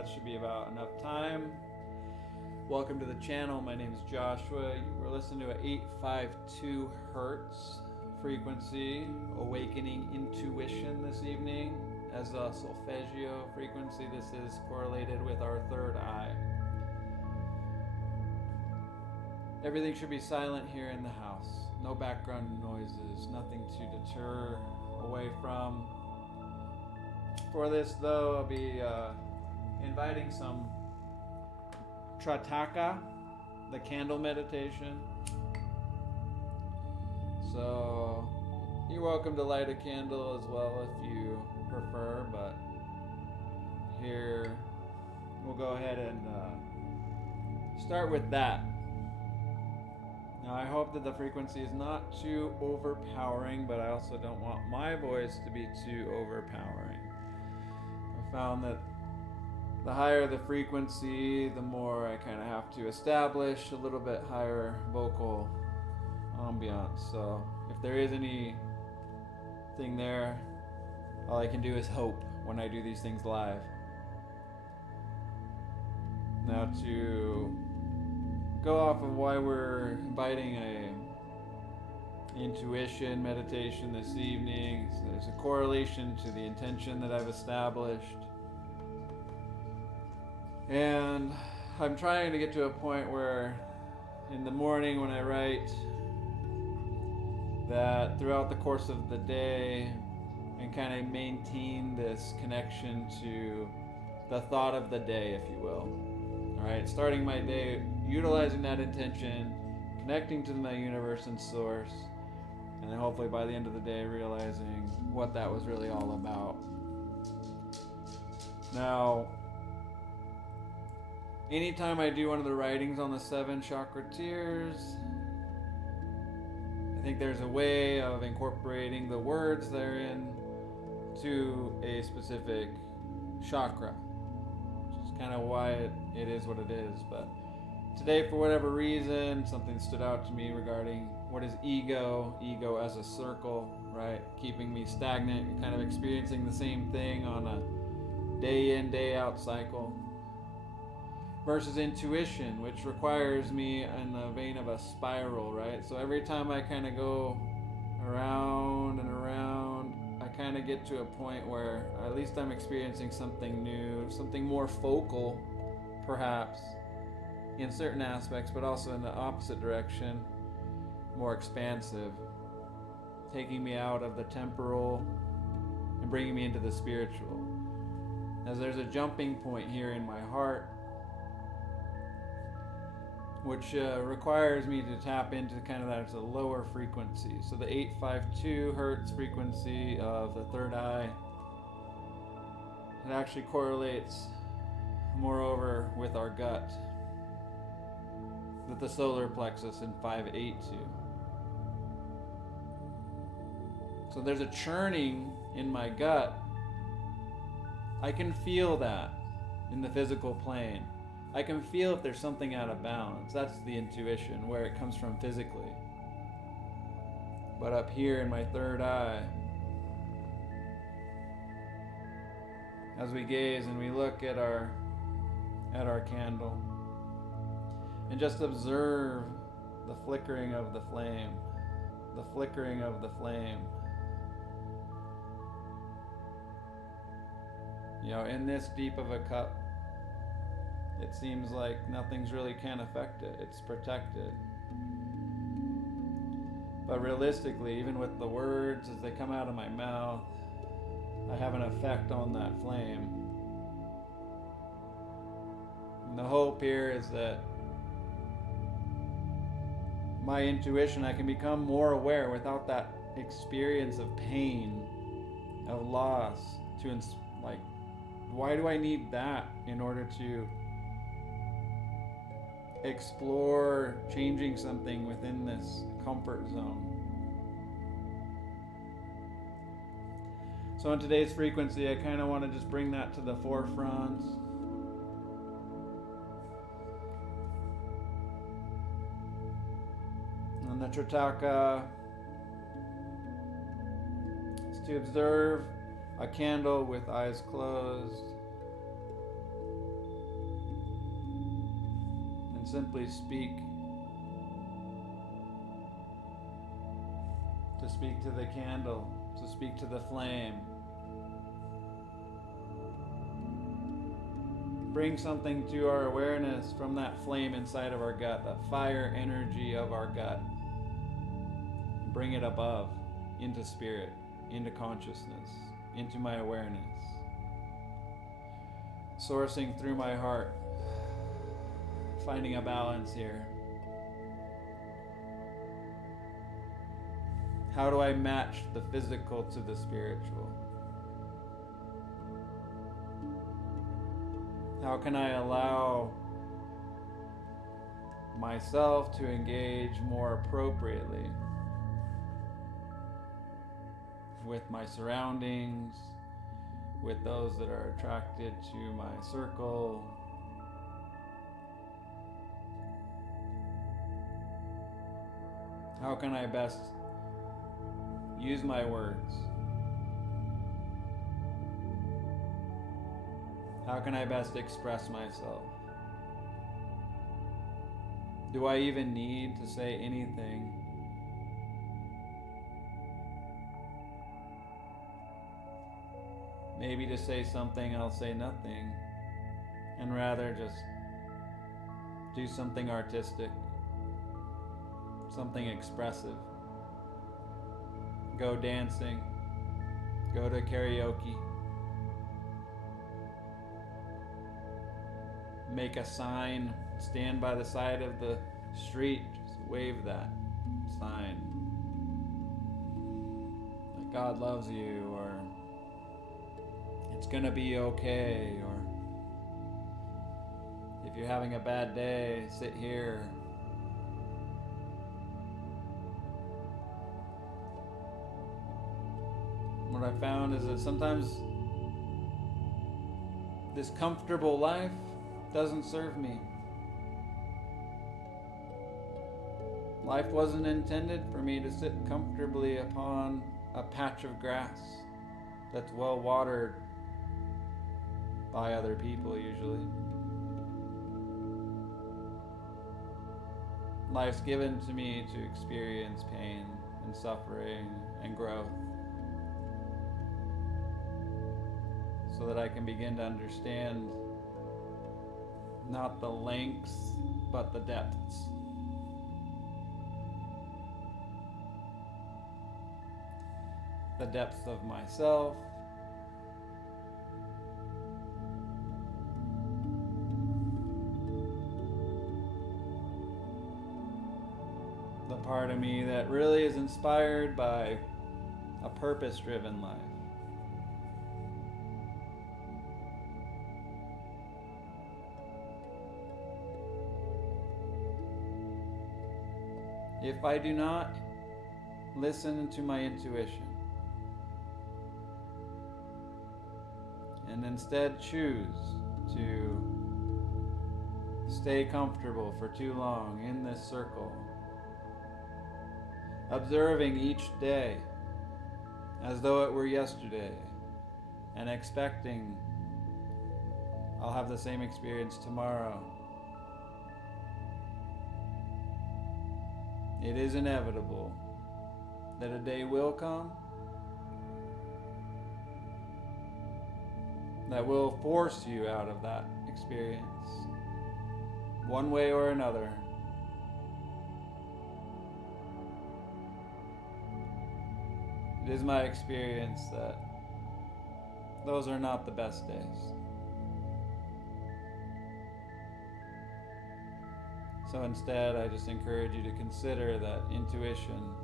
that should be about enough time. Welcome to the channel. My name is Joshua. We're listening to an 852 hertz frequency, awakening intuition this evening. As a solfeggio frequency, this is correlated with our third eye. Everything should be silent here in the house. No background noises, nothing to deter away from. For this, though, I'll be inviting some Trataka, the candle meditation. So you're welcome to light a candle as well if you prefer, but here we'll go ahead and start with that. Now I hope that the frequency is not too overpowering, but I also don't want my voice to be too overpowering. I found that the higher the frequency, the more I kind of have to establish a little bit higher vocal ambiance. So if there is anything there, all I can do is hope when I do these things live. Now to go off of why we're inviting a intuition meditation this evening, so there's a correlation to the intention that I've established. And I'm trying to get to a point where in the morning when I write, that throughout the course of the day and kind of maintain this connection to the thought of the day, if you will. All right, starting my day, utilizing that intention, connecting to my universe and source, and then hopefully by the end of the day realizing what that was really all about. Now, anytime I do one of the writings on the 7 chakra tiers, I think there's a way of incorporating the words therein to a specific chakra, which is kind of why it is what it is. But today, for whatever reason, something stood out to me regarding what is ego as a circle, right? Keeping me stagnant and kind of experiencing the same thing on a day in, day out cycle. Versus intuition, which requires me in the vein of a spiral, right? So every time I kind of go around and around, I kind of get to a point where at least I'm experiencing something new, something more focal, perhaps, in certain aspects, but also in the opposite direction, more expansive, taking me out of the temporal and bringing me into the spiritual. As there's a jumping point here in my heart, which requires me to tap into kind of that as a lower frequency. So the 852 hertz frequency of the third eye, it actually correlates moreover with our gut, with the solar plexus in 582. So there's a churning in my gut. I can feel that in the physical plane. I can feel if there's something out of balance. That's the intuition, where it comes from physically. But up here in my third eye, as we gaze and we look at our candle, and just observe the flickering of the flame, the flickering of the flame. You know, in this deep of a cup, it seems like nothing's really can affect it. It's protected. But realistically, even with the words as they come out of my mouth, I have an effect on that flame. And the hope here is that my intuition, I can become more aware without that experience of pain, of loss, why do I need that in order to explore changing something within this comfort zone? So in today's frequency, I kind of want to just bring that to the forefront. On the Trataka, is to observe a candle with eyes closed, simply speak. To speak to the candle, to speak to the flame. Bring something to our awareness from that flame inside of our gut, that fire energy of our gut. Bring it above, into spirit, into consciousness, into my awareness. Sourcing through my heart, finding a balance here. How do I match the physical to the spiritual? How can I allow myself to engage more appropriately with my surroundings, with those that are attracted to my circle? How can I best use my words? How can I best express myself? Do I even need to say anything? Maybe to say something, I'll say nothing, and rather just do something artistic, something expressive. Go dancing, go to karaoke, make a sign, stand by the side of the street, just wave that sign. That God loves you, or it's gonna be okay, or if you're having a bad day, sit here. What I found is that sometimes this comfortable life doesn't serve me. Life wasn't intended for me to sit comfortably upon a patch of grass that's well watered by other people usually. Life's given to me to experience pain and suffering and growth, so that I can begin to understand not the lengths, but the depths. The depths of myself, the part of me that really is inspired by a purpose-driven life. If I do not listen to my intuition and instead choose to stay comfortable for too long in this circle, observing each day as though it were yesterday and expecting I'll have the same experience tomorrow, it is inevitable that a day will come that will force you out of that experience, one way or another. It is my experience that those are not the best days. So instead, I just encourage you to consider that intuition,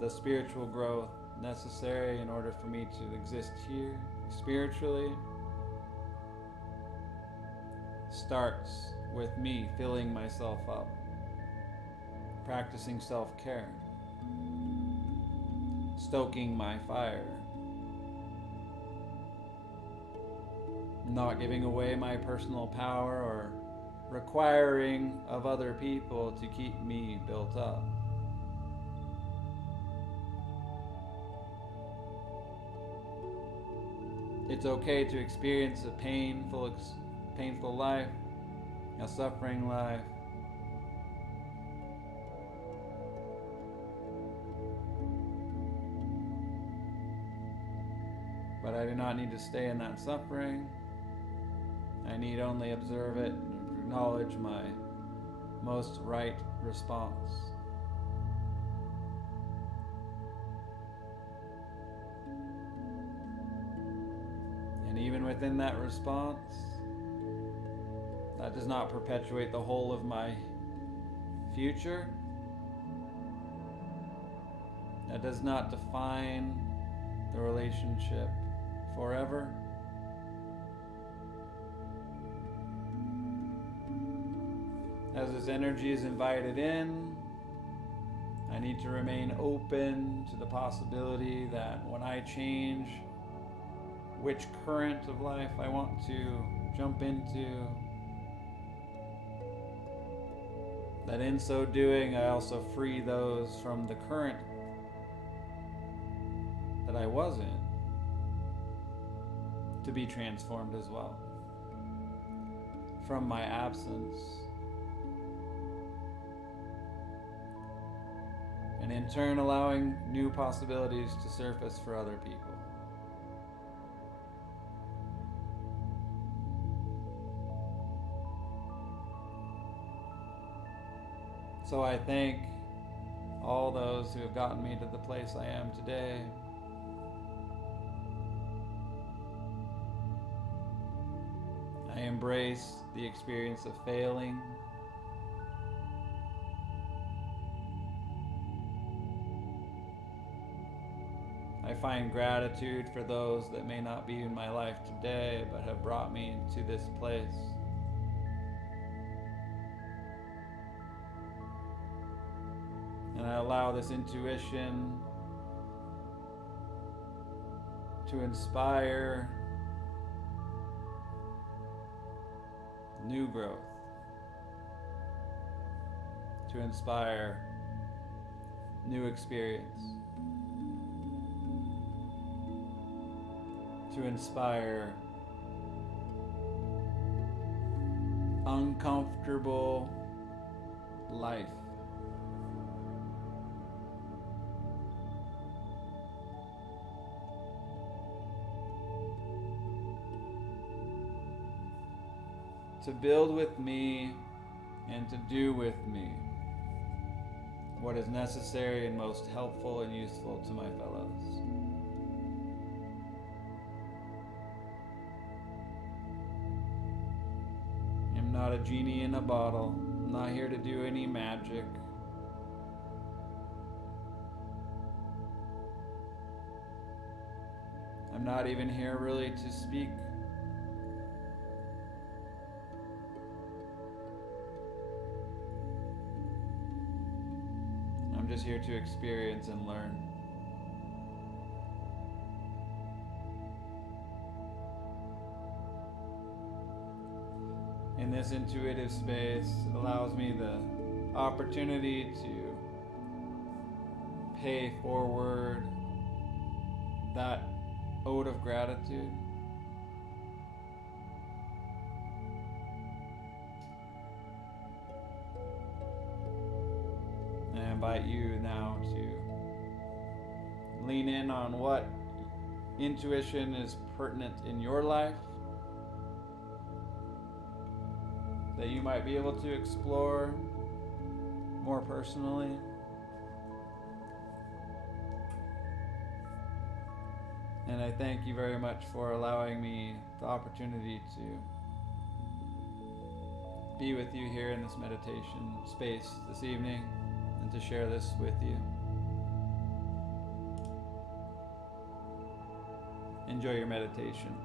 the spiritual growth necessary in order for me to exist here spiritually, starts with me filling myself up, practicing self-care, stoking my fire, not giving away my personal power or requiring of other people to keep me built up. It's okay to experience a painful life, a suffering life, But I do not need to stay in that suffering. I need only observe it and acknowledge my most right response. And even within that response, that does not perpetuate the whole of my future. That does not define the relationship forever. As this energy is invited in, I need to remain open to the possibility that when I change which current of life I want to jump into, that in so doing I also free those from the current that I was in to be transformed as well. From my absence. And in turn allowing new possibilities to surface for other people. So I thank all those who have gotten me to the place I am today. I embrace the experience of failing. I find gratitude for those that may not be in my life today, but have brought me to this place. And I allow this intuition to inspire new growth, to inspire new experience, to inspire uncomfortable life. To build with me and to do with me what is necessary and most helpful and useful to my fellows. I'm not a genie in a bottle. I'm not here to do any magic. I'm not even here really to speak. I'm just here to experience and learn. In this intuitive space, it allows me the opportunity to pay forward that ode of gratitude. And I invite you now to lean in on what intuition is pertinent in your life that you might be able to explore more personally. And I thank you very much for allowing me the opportunity to be with you here in this meditation space this evening and to share this with you. Enjoy your meditation.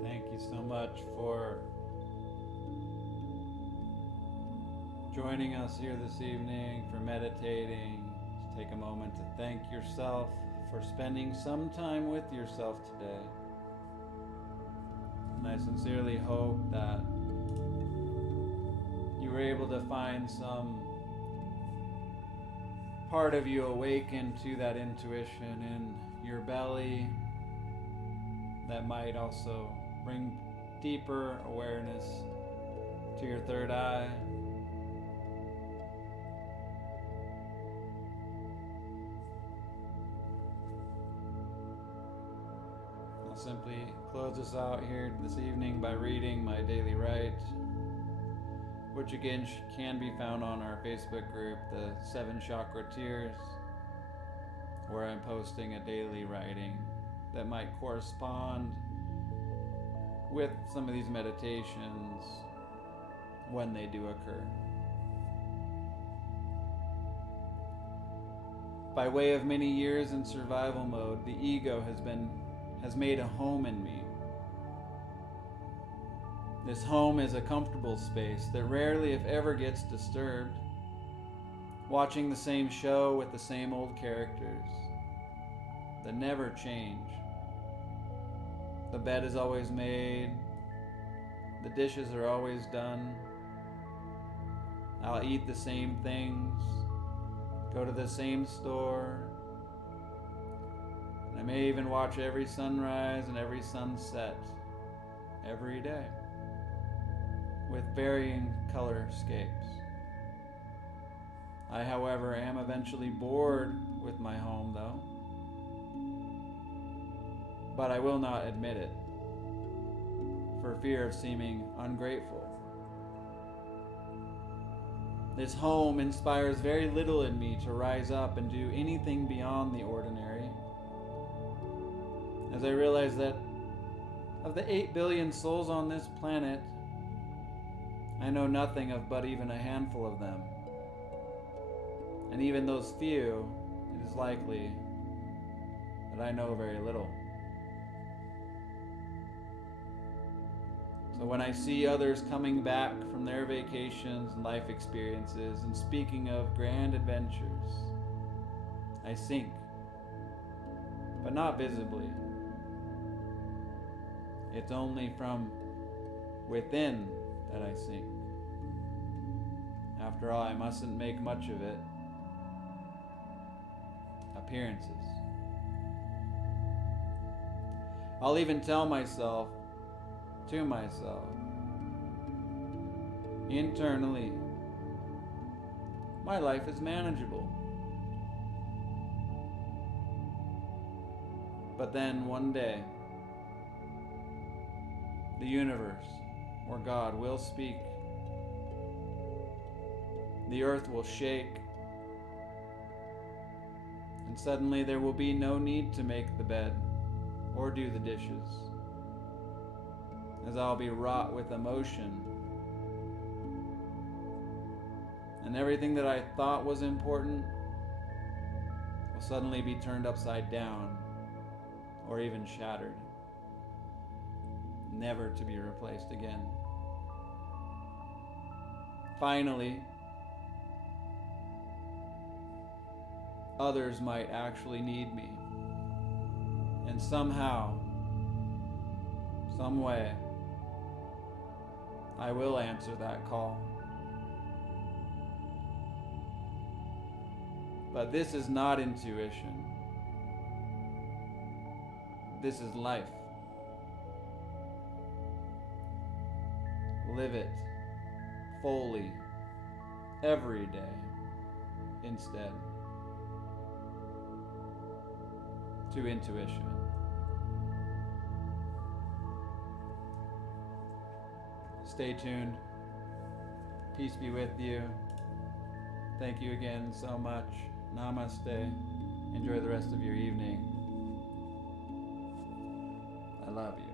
Thank you so much for joining us here this evening, for meditating. Just take a moment to thank yourself for spending some time with yourself today. And I sincerely hope that you were able to find some part of you awaken to that intuition in your belly that might also bring deeper awareness to your third eye. I'll simply close us out here this evening by reading my daily rite, which again can be found on our Facebook group, the 7 Chakra Tears, where I'm posting a daily writing that might correspond with some of these meditations when they do occur. By way of many years in survival mode, the ego has made a home in me. This home is a comfortable space that rarely, if ever, gets disturbed. Watching the same show with the same old characters that never change. The bed is always made. The dishes are always done. I'll eat the same things, go to the same store, and I may even watch every sunrise and every sunset every day with varying colorscapes. I, however, am eventually bored with my home, though. But I will not admit it, for fear of seeming ungrateful. This home inspires very little in me to rise up and do anything beyond the ordinary, as I realize that of the 8 billion souls on this planet, I know nothing of but even a handful of them. And even those few, it is likely that I know very little. So when I see others coming back from their vacations and life experiences and speaking of grand adventures, I sink, but not visibly. It's only from within that I sink. After all, I mustn't make much of it. Appearances. I'll even tell myself, to myself, internally, my life is manageable. But then one day, the universe or God will speak. The earth will shake, and suddenly there will be no need to make the bed or do the dishes, as I'll be wrought with emotion, and everything that I thought was important will suddenly be turned upside down or even shattered, never to be replaced again. Finally, others might actually need me, and somehow, some way, I will answer that call. But this is not intuition. This is life. Live it fully every day instead to intuition. Stay tuned. Peace be with you. Thank you again so much. Namaste. Enjoy the rest of your evening. I love you.